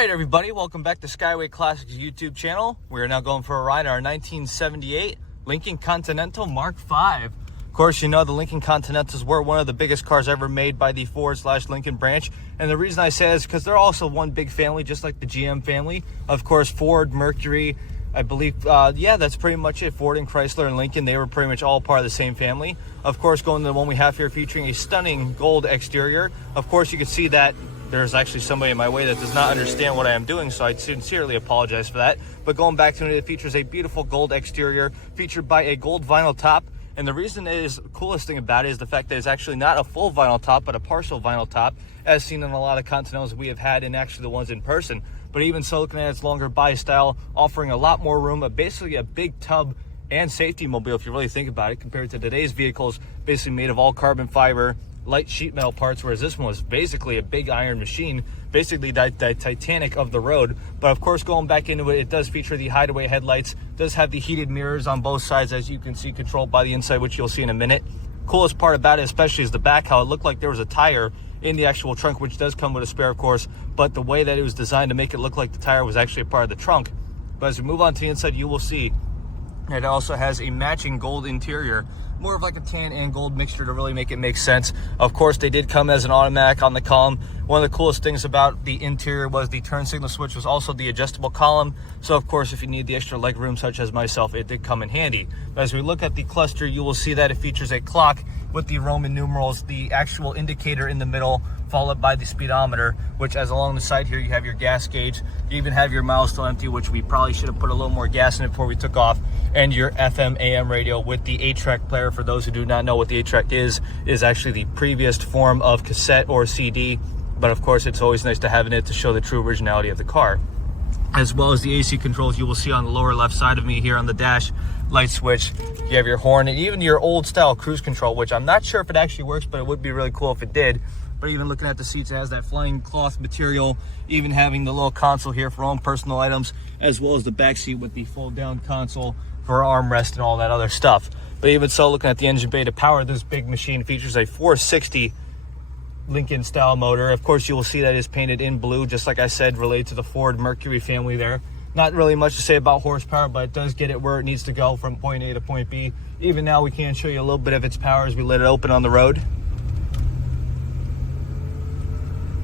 Alright everybody, welcome back to Skyway Classics YouTube channel. We are now going for a ride on our 1978 Lincoln Continental Mark V. Of course, you know the Lincoln Continentals were one of the biggest cars ever made by the Ford/Lincoln branch. And the reason I say that is because they're also one big family, just like the GM family. Of course, Ford, Mercury, I believe, yeah, that's pretty much it. Ford and Chrysler and Lincoln, they were pretty much all part of the same family. Of course, going to the one we have here featuring a stunning gold exterior. Of course, you can see that there's actually somebody in my way that does not understand what I am doing, so I sincerely apologize for that. But going back to it, it features a beautiful gold exterior featured by a gold vinyl top. And the reason it is the coolest thing about it is the fact that it's actually not a full vinyl top, but a partial vinyl top, as seen in a lot of Continentals we have had, and actually the ones in person. But even so, looking at its longer body style, offering a lot more room, basically a big tub and safety mobile if you really think about it, compared to today's vehicles, basically made of all carbon fiber, light sheet metal parts, whereas this one was basically a big iron machine, basically the Titanic of the road. But of course, going back into it, it does feature the hideaway headlights, does have the heated mirrors on both sides, as you can see, controlled by the inside, which you'll see in a minute. Coolest part about it especially is the back, how it looked like there was a tire in the actual trunk, which does come with a spare, of course, but the way that it was designed to make it look like the tire was actually a part of the trunk. But as we move on to the inside, you will see it also has a matching gold interior, more of like a tan and gold mixture to really make it make sense. Of course, they did come as an automatic on the column. One of the coolest things about the interior was the turn signal switch was also the adjustable column. So of course, if you need the extra leg room, such as myself, it did come in handy. But as we look at the cluster, you will see that it features a clock with the Roman numerals, the actual indicator in the middle, followed by the speedometer, which, as along the side here, you have your gas gauge. You even have your miles still empty, which we probably should have put a little more gas in it before we took off, and your FM AM radio with the 8-track player. For those who do not know what the 8-track is actually the previous form of cassette or CD, but of course it's always nice to have in it to show the true originality of the car. As well as the AC controls, you will see on the lower left side of me here on the dash, light switch, you have your horn, and even your old style cruise control, which I'm not sure if it actually works, but it would be really cool if it did. But even looking at the seats, it has that flying cloth material, even having the little console here for own personal items, as well as the back seat with the fold down console for armrest and all that other stuff. But even so, looking at the engine bay, to power this big machine features a 460 Lincoln style motor. Of course, you will see that is painted in blue, just like I said, related to the Ford Mercury family there. Not really much to say about horsepower, but it does get it where it needs to go from point A to point B. Even now, we can show you a little bit of its power as we let it open on the road.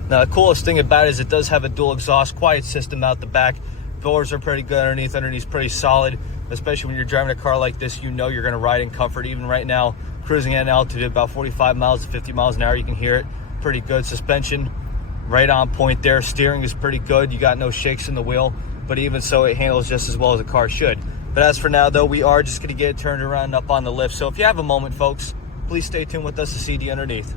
Now, the coolest thing about it is it does have a dual exhaust quiet system out the back. Doors are pretty good underneath pretty solid, especially when you're driving a car like this. You know you're going to ride in comfort. Even right now, cruising at an altitude of about 45 miles to 50 miles an hour, you can hear it. Pretty good. Suspension right on point there. Steering is pretty good. You got no shakes in the wheel, but even so, it handles just as well as a car should. But as for now, though, we are just going to get it turned around and up on the lift. So if you have a moment, folks, please stay tuned with us to see the underneath.